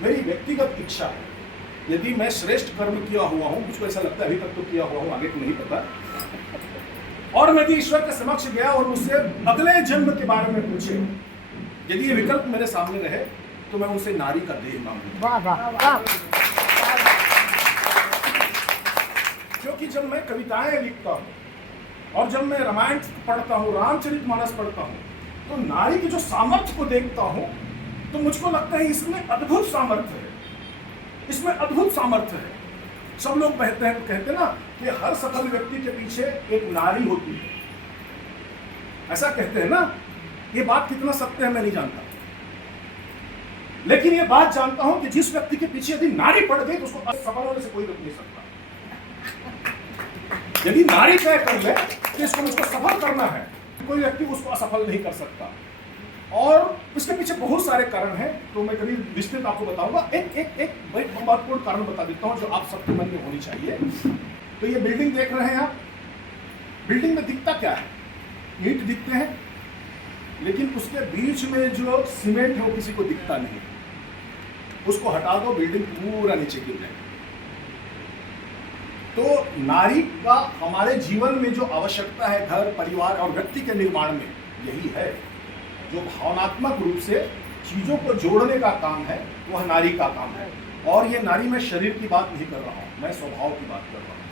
मेरी व्यक्तिगत इच्छा है, यदि मैं श्रेष्ठ कर्म किया हुआ हूं, मुझको ऐसा लगता है अभी तक तो किया हुआ हूं, आगे तो नहीं पता, और मैं यदि ईश्वर के समक्ष गया और मुझसे अगले जन्म के बारे में पूछे, यदि ये विकल्प मेरे सामने रहे तो मैं उनसे नारी का देह मांगूंगा। वाह वाह वाह। क्योंकि जब मैं कविताएं लिखता हूं और जब मैं रामायण पढ़ता हूं, रामचरितमानस पढ़ता हूं, तो नारी के जो सामर्थ्य को देखता हूं तो मुझको लगता है इसमें अद्भुत सामर्थ्य है, इसमें अद्भुत सामर्थ्य है। सब लोग कहते ना कि हर सफल व्यक्ति के पीछे एक नारी होती है, ऐसा कहते हैं ना। ये बात कितना सत्य है मैं नहीं जानता, लेकिन ये बात जानता हूं कि जिस व्यक्ति के पीछे यदि नारी पड़ गई तो उसको असफल होने से कोई रोक नहीं सकता। यदि नारी तय कर ले कि इसको मुझको सफल करना है, कोई व्यक्ति उसको असफल नहीं कर सकता। और इसके पीछे बहुत सारे कारण हैं, तो मैं कभी विस्तृत आपको बताऊंगा। एक महत्वपूर्ण कारण बता देता हूं जो आप सबके मन में होनी चाहिए। तो ये बिल्डिंग देख रहे हैं आप, बिल्डिंग में दिखता क्या है? ईंट दिखते हैं, लेकिन उसके बीच में जो सीमेंट है वो किसी को दिखता नहीं। उसको हटा दो, बिल्डिंग पूरा नीचे गिर जाएगी। तो नारी का हमारे जीवन में जो आवश्यकता है घर परिवार और व्यक्ति के निर्माण में, यही है जो भावनात्मक रूप से चीजों को जोड़ने का काम है, वह नारी का काम है। और ये नारी में शरीर की बात नहीं कर रहा हूं, मैं स्वभाव की बात कर रहा हूं,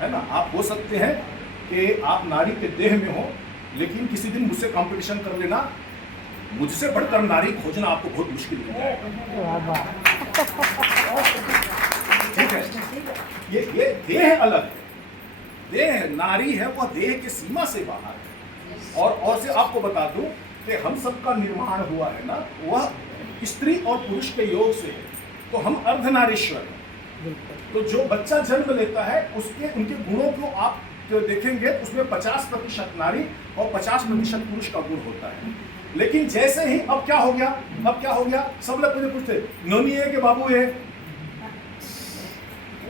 है ना। आप हो सकते हैं कि आप नारी के देह में हो, लेकिन किसी दिन मुझसे कंपटीशन कर लेना, मुझसे बढ़कर नारी खोजना आपको बहुत मुश्किल हो जाएगा। ठीक है, ये देह अलग है, देह नारी है, वह देह की सीमा से बाहर है। और से आपको बता दूं कि हम सबका निर्माण हुआ है ना, वह स्त्री और पुरुष के योग से है, तो हम अर्धनारीश्वर हैं। तो जो बच्चा जन्म लेता है उसके उनके गुणों को आप जो देखेंगे उसमें 50% नारी और 50% पुरुष का गुण होता है। लेकिन जैसे ही अब क्या हो गया, सब लोग मुझे पूछते नोनी है कि बाबू है,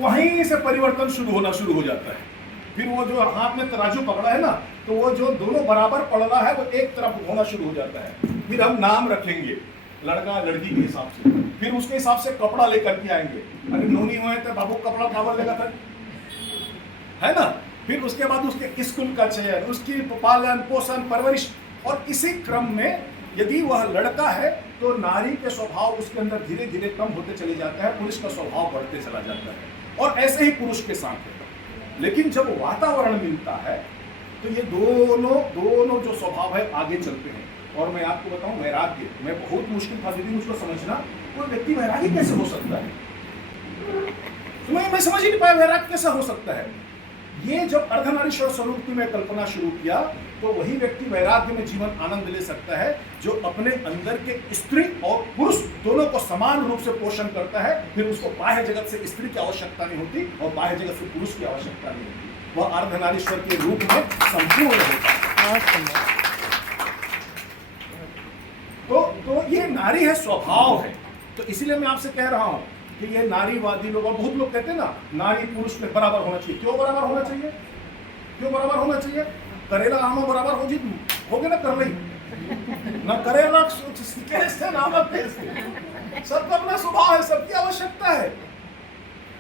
वहीं से परिवर्तन शुरू हो जाता है। फिर वो जो हाथ में तराजू पकड़ा है ना, तो वो जो दोनों बराबर पड़ रहा है वो एक तरफ होना शुरू हो जाता है। फिर हम नाम रखेंगे लड़का लड़की के हिसाब से, फिर उसके हिसाब से कपड़ा लेकर के आएंगे। अरे नोनी हुए तो बाबू कपड़ा कावर लेगा था, है ना। फिर उसके बाद उसके स्कूल का चयन, उसकी पालन पोषण परवरिश, और इसी क्रम में यदि वह लड़का है तो नारी के स्वभाव उसके अंदर धीरे धीरे कम होते चले जाता है, पुरुष का स्वभाव बढ़ते चला जाता है, और ऐसे ही पुरुष के साथ है। लेकिन जब वातावरण मिलता है तो ये दोनों जो स्वभाव है आगे चलते हैं। और मैं आपको बताऊं, वैराग्य मैं बहुत मुश्किल था दीदी मुझको समझना, कोई व्यक्ति वैरागी कैसे हो सकता है, तो मैं समझ ही नहीं पाया वैराग्य कैसा हो सकता है। ये जब अर्धनारीश्वर स्वरूप की मैं कल्पना शुरू किया तो वही व्यक्ति वैराग्य में जीवन आनंद ले सकता है जो अपने अंदर के स्त्री और पुरुष दोनों को समान रूप से पोषण करता है। फिर उसको बाह्य जगत से स्त्री की आवश्यकता नहीं होती और बाह्य जगत से पुरुष की आवश्यकता नहीं होती, वह अर्धनारीश्वर के रूप में संपूर्ण होता है। तो ये नारी है, स्वभाव है। तो इसीलिए मैं आपसे कह रहा हूं कि ये नारीवादी लोग, और बहुत लोग कहते हैं ना नारी पुरुष में बराबर होना चाहिए। क्यों बराबर होना चाहिए? क्यों बराबर होना चाहिए? करेला आमो बराबर हो गए ना, कर रही ना करेला कैसे नामक कैसे, सबका अपना स्वभाव है, सबकी आवश्यकता है।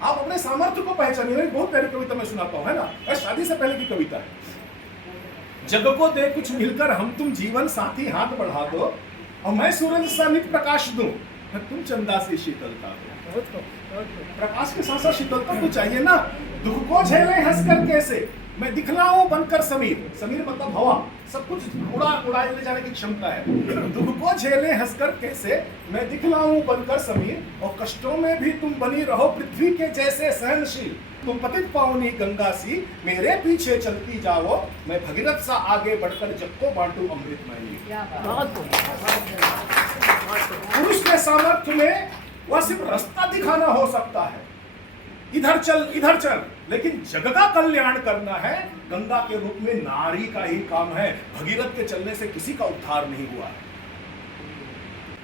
आप अपने सामर्थ्य को पहचानिए। बहुत प्यारी कविता मैं सुनाता हूँ, है ना, शादी से पहले की कविता है। जग को दे कुछ मिलकर हम तुम जीवन साथी हाथ बढ़ा दो, और मैं सूरज सा नित प्रकाश दूं, तुम चंदा से शीतलता दो। प्रकाश के साथ साथ शीतलता तो चाहिए ना। दुख को झेले हंसकर कैसे, मैं दिखलाऊं बनकर समीर, समीर मतलब हवा, सब कुछ उड़ाए ले जाने की क्षमता है। दुख को झेले हंसकर कैसे, मैं दिखलाऊं बनकर समीर, और कष्टों में भी तुम बनी रहो पृथ्वी के जैसे सहनशील। तुम पतित पावनी गंगा सी मेरे पीछे चलती जाओ, मैं भगीरथ सा आगे बढ़कर जग को बांटू अमृतमयी। पुरुष के सामर्थ्य में वह सिर्फ रास्ता दिखाना हो सकता है, इधर चल, लेकिन जग का कल्याण करना है गंगा के रूप में नारी का ही काम है। भगीरथ के चलने से किसी का उद्धार नहीं हुआ है।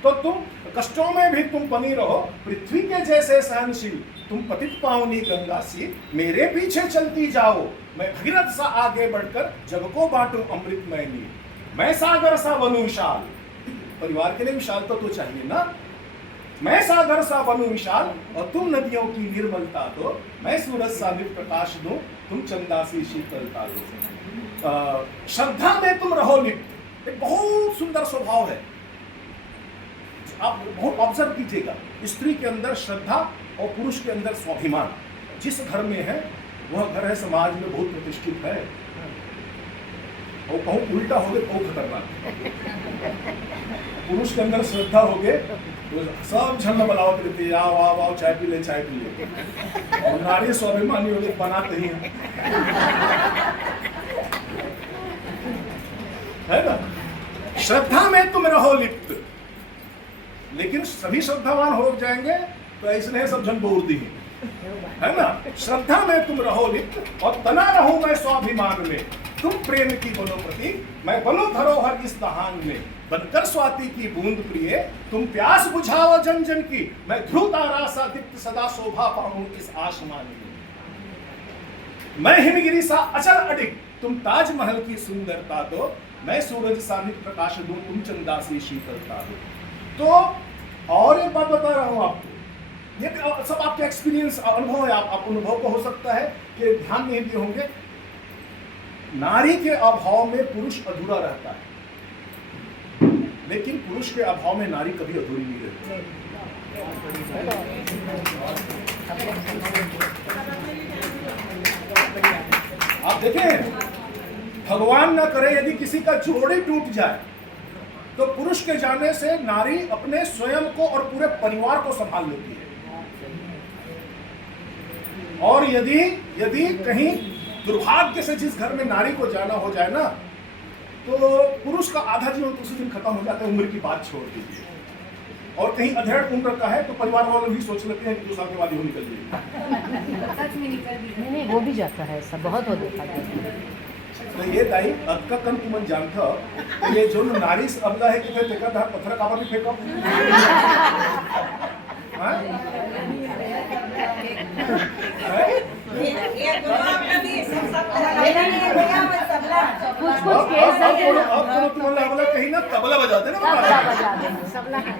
तो तुम कष्टों में भी तुम बनी रहो पृथ्वी के जैसे सहनशील, तुम पतित पावनी गंगा सी मेरे पीछे चलती जाओ, मैं भगीरथ सा आगे बढ़कर जग को बांटू अमृतमय नीर। मैं सागर सा बनूं विशाल, परिवार के लिए विशालता तो चाहिए ना। मैं सागर सा बनूं विशाल और तुम नदियों की निर्मलता दो, मैं सूरज सा नित प्रकाश दूं, तुम चंदा सी शीतलता दो। श्रद्धा में तुम रहो लिप्त, एक बहुत सुंदर स्वभाव है, आप बहुत ऑब्जर्व कीजिएगा। स्त्री के अंदर श्रद्धा और पुरुष के अंदर स्वाभिमान जिस घर में है वह घर है समाज में बहुत प्रतिष्ठित है, और कहूँ उल्टा हो गए बहुत खतरनाक। पुरुष के अंदर श्रद्धा हो गए तो सब झल्ला बलावत रहती है, आओ आओ आओ चाय पी ले चाय पी ले, और नारी स्वाभिमानी हो गए बनाते ही है ना। श्रद्धा में तुम रहो लिप्त, लेकिन सभी श्रद्धावान हो जाएंगे तो ऐसे सब जन बोल दी है ना। श्रद्धा में तुम रहो लिप्त और तना रहूं मैं स्वाभिमान में, तुम प्रेम की बनो प्रतीक, मैं बनो धरोहर इस दहान में, बनकर स्वाति की बूंद प्रिय, तुम प्यास बुझाओ जन जन की, मैं ध्रुव तारा सा दीप्त सदा शोभा पाऊं इस आसमान में। मैं हिमगिरी सा अचल अडिग, तुम ताजमहल की सुंदरता दो, मैं सूरज सा नित प्रकाश दूं, तुम चंदा सी शीतलता दो। तो और एक बात बता रहा हूं आपको, ये सब आपके एक्सपीरियंस अनुभव है, आप अनुभव को हो सकता है कि ध्यान नहीं दिए होंगे। नारी के अभाव में पुरुष अधूरा रहता है, लेकिन पुरुष के अभाव में नारी कभी अधूरी नहीं रहती। आप देखें, भगवान न करे यदि किसी का जोड़ी टूट जाए तो पुरुष के जाने से नारी अपने स्वयं को और पूरे परिवार को संभाल लेती है। और यदि कहीं दुर्भाग्य से जिस घर में नारी को जाना हो जाए ना, तो पुरुष का आधा जीवन तो उसी दिन खत्म हो जाता है, उम्र की बात छोड़ दीजिए। और कहीं अधेड़ उम्र का है तो परिवार वाले भी सोच लेते हैं कि 2 साल के बाद ही वो निकल जाएगी। नहीं वो भी जाता है, ऐसा बहुत हो देखा है। तो ये दाई अक्का कन तुमन जानता तो ये जो नारी से अबला है कि देखा था पत्थर काबर भी फेंको कहीं ना तबला बजाते ना, तबला बजा देंगे सबला है।